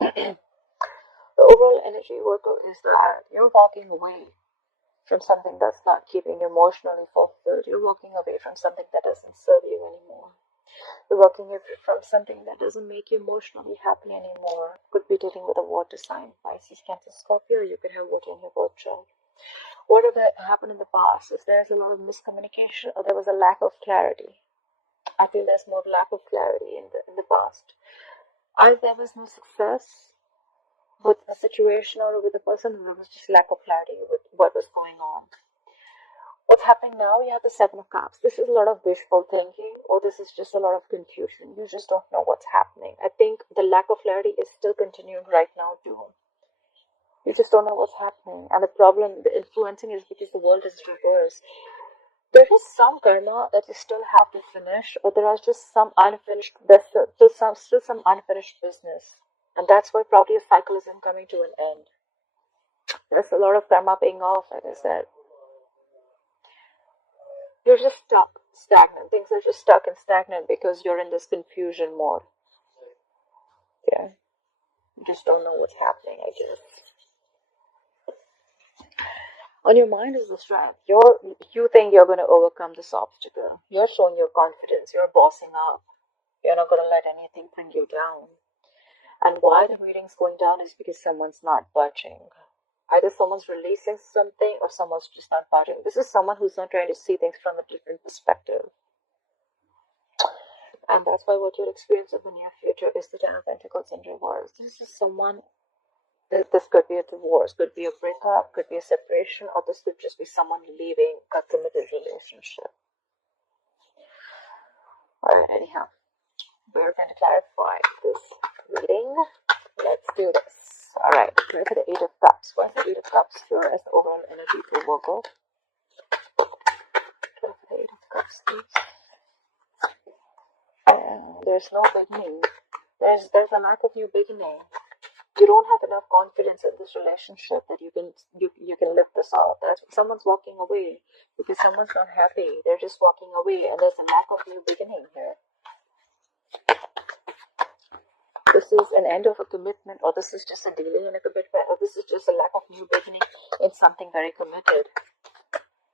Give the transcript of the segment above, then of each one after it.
The overall energy, Virgo, is that you're walking away from something that's not keeping you emotionally fulfilled. You're walking away from something that doesn't serve you anymore. You're walking away from something that doesn't make you emotionally happy anymore. Could be dealing with a water sign, Pisces, Cancer, Scorpio. You could have water in your birth chart. What happened in the past is there's a lot of miscommunication or there was a lack of clarity. I feel there's more lack of clarity in the past. Either there was no success with a situation or with a person, and there was just lack of clarity with what was going on. What's happening now? You have the Seven of Cups. This is a lot of wishful thinking, or this is just a lot of confusion. You just don't know what's happening. I think the lack of clarity is still continuing right now too. You just don't know what's happening, and the problem, the influencing, is because the world is reversed. There is some karma that you still have to finish, or there are just some unfinished. There's still some unfinished business, and that's why probably a cycle isn't coming to an end. There's a lot of karma paying off, like I said. You're just stuck, stagnant. Things are just stuck and stagnant because you're in this confusion mode. Yeah, you just don't know what's happening, I guess. On your mind is the strength. You think you're going to overcome this obstacle. You're showing your confidence. You're bossing up. You're not going to let anything bring you down. And why the reading's going down is because someone's not budging. Either someone's releasing something or someone's just not budging. This is someone who's not trying to see things from a different perspective. And that's why what you'll experience in the near future is the Ten of Pentacles in reverse. This is someone, this could be a divorce, could be a breakup, could be a separation, or this could just be someone leaving a committed relationship. Alright, anyhow, we're going to clarify this reading. Let's do this. Alright, here for the Eight of Cups. What is the Eight of Cups here as the overall energy for Virgo? Here for the Eight of Cups, please. There's no beginning. There's a lack of new beginning. You don't have enough confidence in this relationship that you can lift this off. That's someone's walking away because someone's not happy. They're just walking away, and there's a lack of new beginning here. This is an end of a commitment, or this is just a delay in a commitment, or this is just a lack of new beginning in something very committed.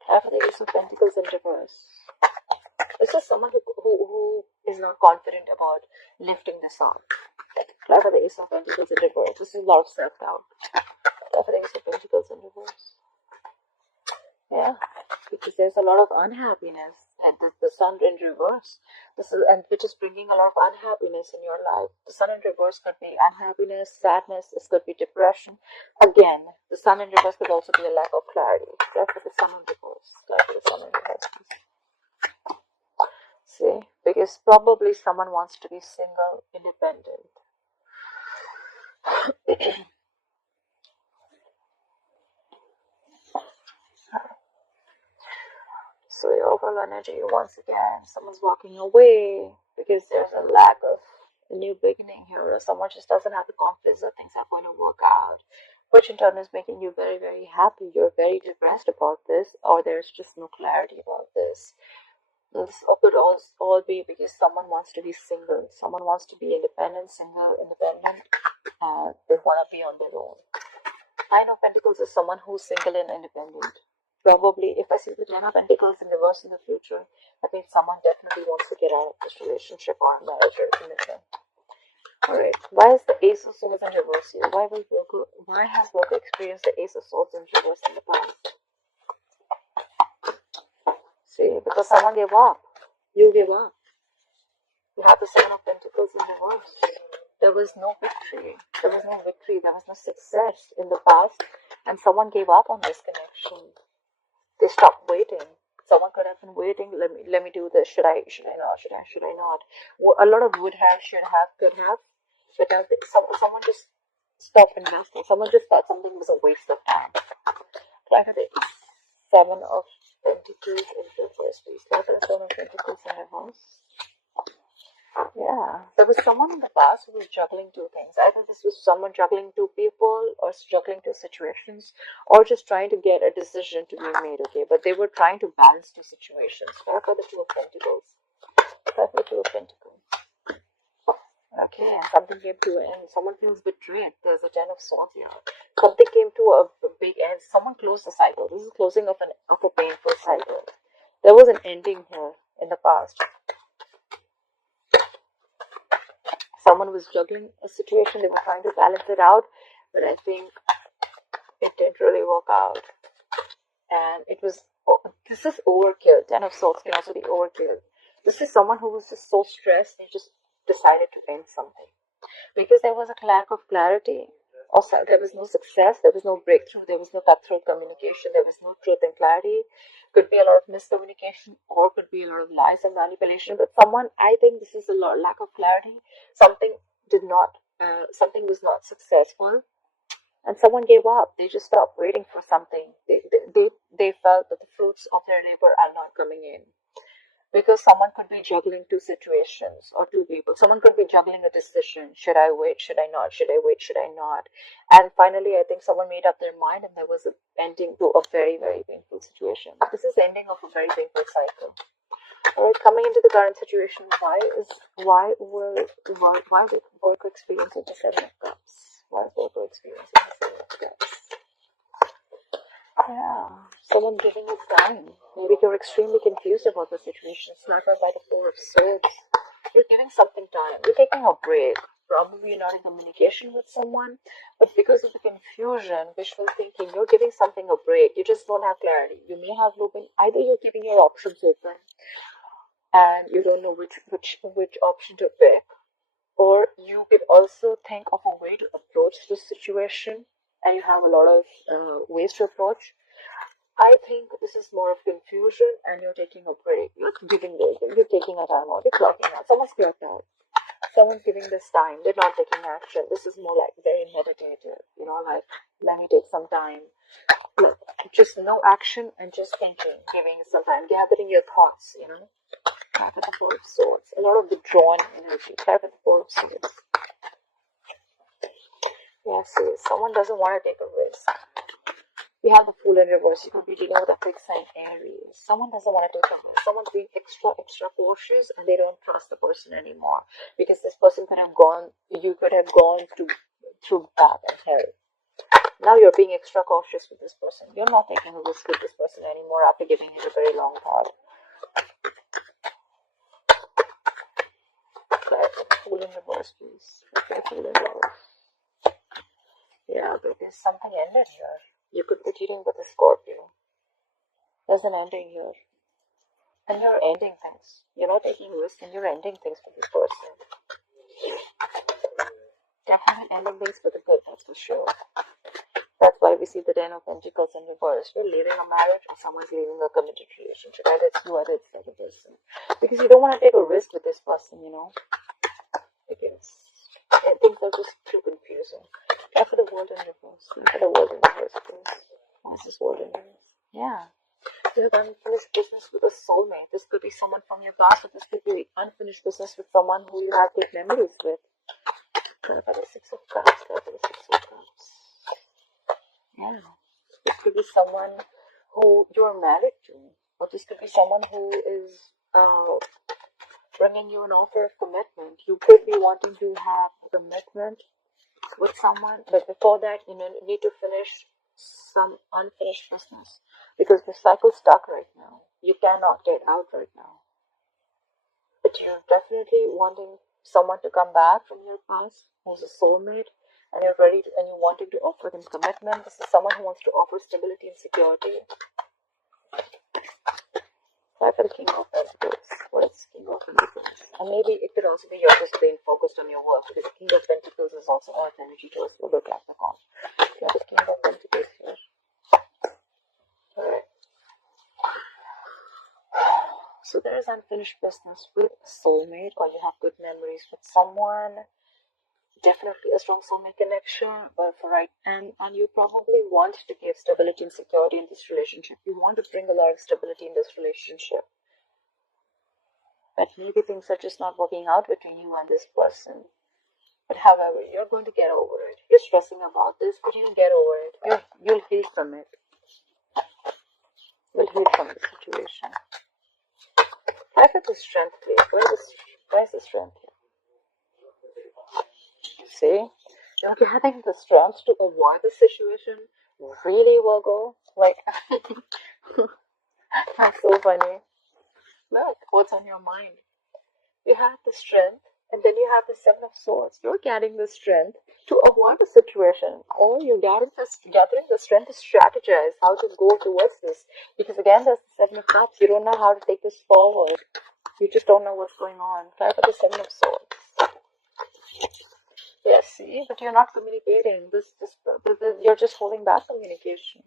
After the Ace of Pentacles in reverse. This is someone who is not confident about lifting this up. After the Ace of Pentacles in reverse. This is a lot of self-doubt. After the Ace of Pentacles in reverse. Yeah, because there's a lot of unhappiness. And the Sun in reverse. Which is bringing a lot of unhappiness in your life. The Sun in reverse could be unhappiness, sadness. This could be depression. Again, the Sun in reverse could also be a lack of clarity. After the Sun in reverse. After the Sun in reverse, please. See, because probably someone wants to be single, independent. So your overall energy, once again, someone's walking away because there's a lack of a new beginning here, or someone just doesn't have the confidence that things are going to work out, which in turn is making you very, very happy. You're very depressed about this, or there's just no clarity about this. This could all be because someone wants to be single, someone wants to be independent, single, independent. They want to be on their own. Nine of Pentacles is someone who's single and independent. Probably, if I see the Ten of Pentacles in reverse in the future, that means someone definitely wants to get out of this relationship or marriage or commitment. Alright, why is the Ace of Swords in reverse here? Why has Virgo experienced the Ace of Swords in reverse in the past? See, because someone gave up. You gave up. You have the Seven of Pentacles in reverse. There was no victory. There was no victory. There was no success in the past. And someone gave up on this connection. They stopped waiting. Someone could have been waiting. Let me do this. Should I not? Should I not? Well, a lot of would have, should have, could have. But someone just stopped investing. Someone just thought something was a waste of time. Like the Seven of Pentacles in reverse, please. Like the Seven of Pentacles in reverse. Yeah, there was someone in the past who was juggling two things. Either this was someone juggling two people, or juggling two situations, or just trying to get a decision to be made, okay? But they were trying to balance two situations. What are the Two of Pentacles? What are the Two of Pentacles? Okay, and something came to an end. Someone feels betrayed. There's a Ten of Swords here. Something came to a big end. Someone closed the cycle. This is closing of a painful cycle. There was an ending here in the past. Someone was juggling a situation. They were trying to balance it out, but I think it didn't really work out. And it was, this is overkill. Ten of Swords can also be overkill. This is someone who was just so stressed, they just decided to end something. Because there was a lack of clarity. Also, there was no success, there was no breakthrough, there was no cutthroat communication, there was no truth and clarity. Could be a lot of miscommunication, or could be a lot of lies and manipulation. But someone, I think this is a lack of clarity. Something was not successful. And someone gave up. They just stopped waiting for something. They felt that the fruits of their labor are not coming in. Because someone could be juggling two situations or two people. Someone could be juggling a decision. Should I wait? Should I not? Should I wait? Should I not? And finally, I think someone made up their mind and there was an ending to a very, very painful situation. This is the ending of a very painful cycle. Alright, coming into the current situation, why will Virgo experiencing the Seven of Cups? Why is Virgo experiencing the Seven of Cups? Yeah, someone giving you time. Maybe you're extremely confused about the situation. Snapper by the Four of Swords. You're giving something time. You're taking a break. Probably you're not in communication with someone, but because of the confusion, visual thinking, you're giving something a break. You just don't have clarity. You may have looping. Either you're keeping your options open, and you don't know which option to pick, or you could also think of a way to approach this situation, and you have a lot of ways to approach. I think this is more of confusion, and you're taking a break. You're taking a time out. You're clocking out. Someone's clocked out. Someone's giving this time. They're not taking action. This is more like very meditative. Like, let me take some time. Look, just no action and just thinking. Giving some time. Gathering your thoughts. Back at the Four of Swords. A lot of the drawn energy. Back at the Four of Swords. Yes, someone doesn't want to take a risk. We have the Fool in reverse. You could be dealing with a quick sign Aries. Someone doesn't want to take a risk. Someone's being extra cautious and they don't trust the person anymore. Because this person you could have gone through back and hell. Now you're being extra cautious with this person. You're not taking a risk with this person anymore after giving it a very long thought. Fool in reverse, please. Okay, Fool in reverse. Yeah, because something ended here. You could be dealing with a Scorpio. There's an ending here. And you're ending things. You're not taking risks and you're ending things for this person. Definitely ending things for the good, that's for sure. That's why we see the Ten of Pentacles in reverse. We're leaving a marriage or someone's leaving a committed relationship. Either it's you, either it's the other person. Because you don't want to take a risk with this person, Because things are just too confusing. Try for the World in reverse. Try for the World in reverse, please. Why is this World in reverse? Yeah. You have unfinished business with a soulmate. This could be someone from your past, or this could be unfinished business with someone who you have deep memories with. Try for the Six of Cups. Try for the Six of Cups. Yeah. This could be someone who you're married to. Or this could be someone who is bringing you an offer of commitment. You could be wanting to have a commitment with someone, but before that, you need to finish some unfinished business. Because the cycle's stuck right now. You cannot get out right now. But you're definitely wanting someone to come back from your past who's a soulmate, and you're ready and you're wanting to offer them commitment. This is someone who wants to offer stability and security. Try for the King of Pentacles. What is King of Pentacles? And maybe it could also be you're just being focused on your work, because King of Pentacles is also Earth energy to us. We'll look at Capricorn. You have the King of Pentacles here. Alright. So there is unfinished business with a soulmate, or you have good memories with someone. Definitely a strong soulmate connection, but and you probably want to give stability and security in this relationship. You want to bring a lot of stability in this relationship. But maybe things are just not working out between you and this person. But however, you're going to get over it. You're stressing about this, but you'll get over it. You'll heal from it. You'll heal from the situation. Try for the strength, please. Where is the strength here? see? You're gathering the strength to avoid the situation. Really, Virgo? Like, that's so funny. Look, what's on your mind? You have the strength, and then you have the Seven of Swords. You're gathering the strength to avoid the situation, or you're gathering the strength to strategize how to go towards this. Because again, there's the Seven of Cups. You don't know how to take this forward. You just don't know what's going on. Try for the Seven of Swords. Yes, see, but you're not communicating. You're just holding back communication.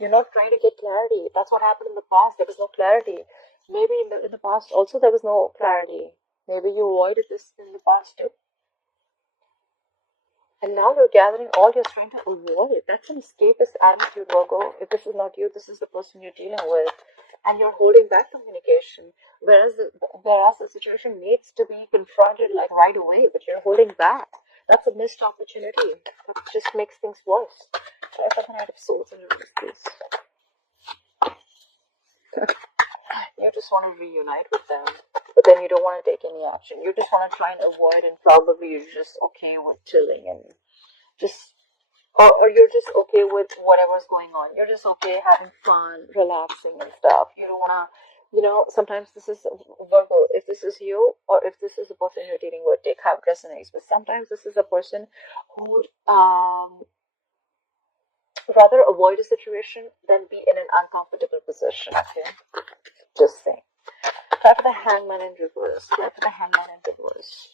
You're not trying to get clarity. That's what happened in the past. There was no clarity. Maybe in the past also there was no clarity. Maybe you avoided this in the past too. And now you're gathering all your strength to avoid it. That's an escapist attitude, Virgo. If this is not you, this is the person you're dealing with. And you're holding back communication. Whereas the situation needs to be confronted like right away, but you're holding back. That's a missed opportunity. That just makes things worse. Try for the Knight of Swords and reverse, please. You just want to reunite with them, but then you don't want to take any action. You just want to try and avoid, and probably you're just okay with chilling and just, or you're just okay with whatever's going on. You're just okay having fun, relaxing and stuff. You don't want to, sometimes this is Virgo. If this is you, or if this is the person you're dealing with, take how it resonates. But sometimes this is a person who rather avoid a situation than be in an uncomfortable position. Okay, just saying. Try for the Hangman in reverse. Try for the Hangman in reverse.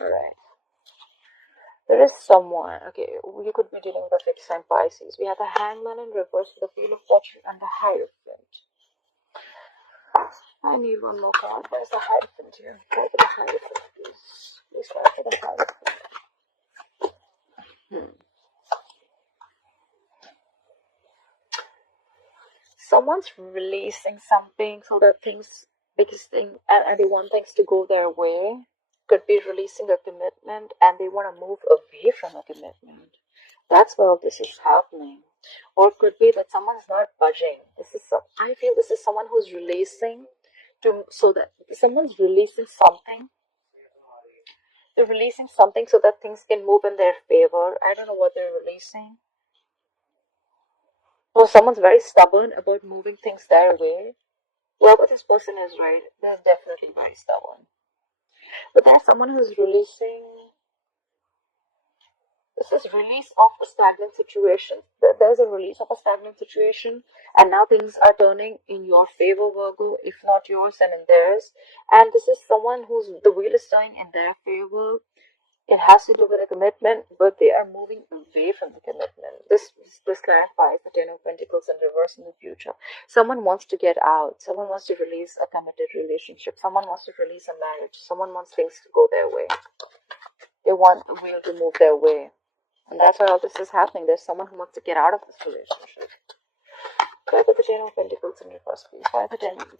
Alright. There is someone, okay, you could be dealing with a fixed sign Pisces. We have the Hangman in reverse with the Wheel of Fortune and the Hierophant. I need one more card. Where's the Hierophant here? Try for the Hierophant, please. Please try for the Hierophant. Someone's releasing something so that and they want things to go their way. Could be releasing a commitment and they want to move away from a commitment. That's where this is happening. Or it could be that someone's not budging. I feel this is someone who's releasing someone's releasing something. They're releasing something so that things can move in their favor. I don't know what they're releasing. Or someone's very stubborn about moving things their way. Whoever this person is, right, they're definitely very stubborn. But there's someone who's releasing. This is release of a stagnant situation. There's a release of a stagnant situation, and now things are turning in your favor, Virgo, if not yours, then in theirs. And this is someone the wheel is turning in their favor. It has to do with a commitment, but they are moving away from the commitment. This clarifies the Ten of Pentacles in reverse in the future. Someone wants to get out. Someone wants to release a committed relationship. Someone wants to release a marriage. Someone wants things to go their way. They want the wheel to move their way. And that's why all this is happening. There's someone who wants to get out of this relationship. Why will the Ten of Pentacles in reverse, please?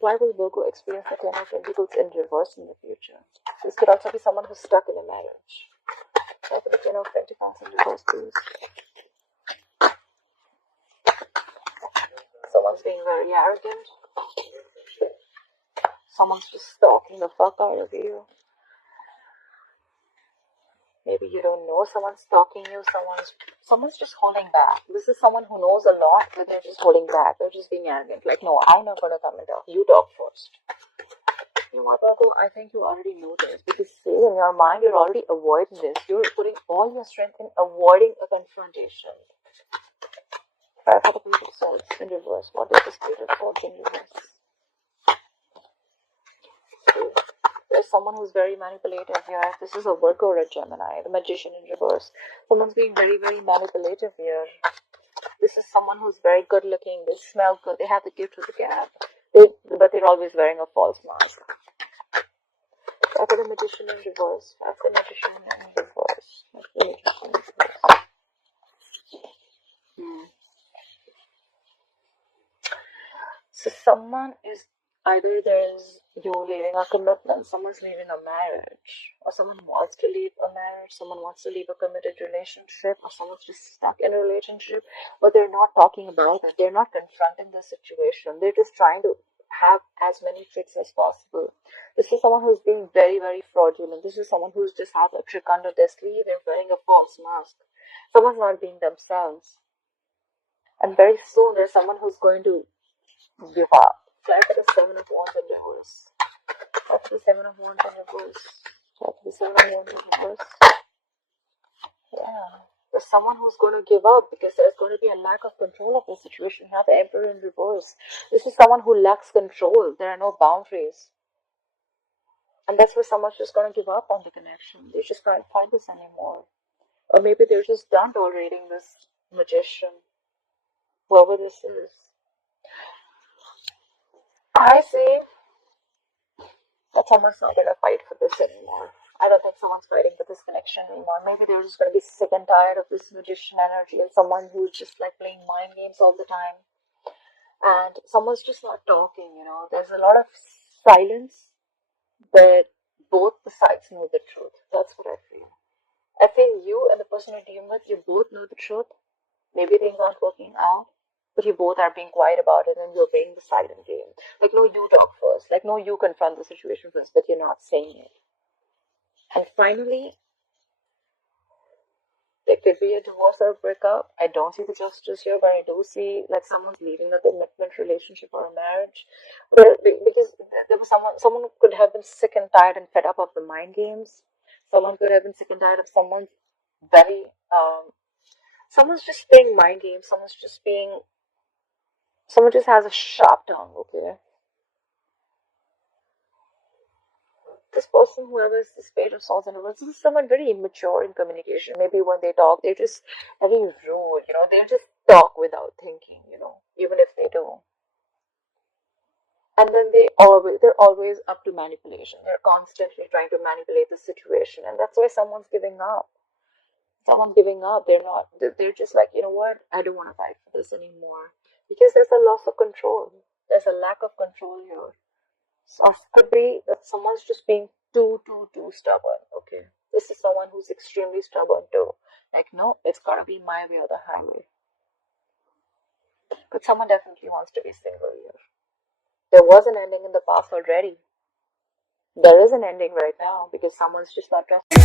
Why will Virgo experience the Ten of Pentacles in reverse in the future? This could also be someone who's stuck in a marriage. Why will the Ten of Pentacles in reverse, please? Someone's being very arrogant. Someone's just stalking the fuck out of you. Maybe you don't know someone's stalking you. Someone's just holding back. This is someone who knows a lot, but they're just holding back. They're just being arrogant. Like, no, I'm not gonna come and talk. You talk first. You know what, Virgo? I think you already know this, because see, in your mind, you're already avoiding this. You're putting all your strength in avoiding a confrontation. Try for the Page of Swords in reverse. What is this Page of Swords in reverse? There's someone who's very manipulative here. This is a Virgo or a Gemini, the Magician in reverse. Someone's being very, very manipulative here. This is someone who's very good looking. They smell good. They have the gift of the gab. But they're always wearing a false mask. After the Magician in reverse. After the Magician in reverse. After the Magician in reverse. So someone is, either there's you leaving a commitment, someone's leaving a marriage, or someone wants to leave a marriage, someone wants to leave a committed relationship, or someone's just stuck in a relationship, but they're not talking about it. They're not confronting the situation. They're just trying to have as many tricks as possible. This is someone who's being very, very fraudulent. This is someone who's just has a trick under their sleeve. They're wearing a false mask. Someone's not being themselves. And very soon there's someone who's going to give up. Fly for the Seven of Wands in reverse. Fly for the Seven of Wands in reverse. Fly for the Seven of Wands in reverse. Yeah. There's someone who's going to give up because there's going to be a lack of control of the situation. You have the Emperor in reverse. This is someone who lacks control. There are no boundaries. And that's where someone's just going to give up on the connection. They just can't find this anymore. Or maybe they're just done tolerating this magician. Whoever this is. I say that someone's not going to fight for this anymore. I don't think someone's fighting for this connection anymore. Maybe they're just going to be sick and tired of this magician energy and someone who's just like playing mind games all the time. And someone's just not talking, you know. There's a lot of silence, but both the sides know the truth. That's what I feel. I feel you and the person you're dealing with, you both know the truth. Maybe things aren't working out, but you both are being quiet about it and you're playing the silent game. Like, no, you talk first. Like, no, you confront the situation first, but you're not saying it. And finally, there could be a divorce or a breakup. I don't see the justice here, but I do see like someone's leaving a commitment relationship or a marriage. Because there was someone could have been sick and tired and fed up of the mind games. Someone could have been sick and tired of someone's someone's just playing mind games. Someone just has a sharp tongue, okay? This person, whoever is this Page of Swords and Reverse, this is someone very immature in communication. Maybe when they talk, they're just very rude, you know, they just talk without thinking, you know, even if they do. And then they're always up to manipulation. They're constantly trying to manipulate the situation, and that's why someone's giving up. They're just like, you know what, I don't want to fight for this anymore. Because there's a loss of control. There's a lack of control here. So it could be that someone's just being too stubborn, okay? This is someone who's extremely stubborn too. Like, no, it's gotta be my way or the highway. But someone definitely wants to be single here. There was an ending in the past already. There is an ending right now because someone's just not trusting.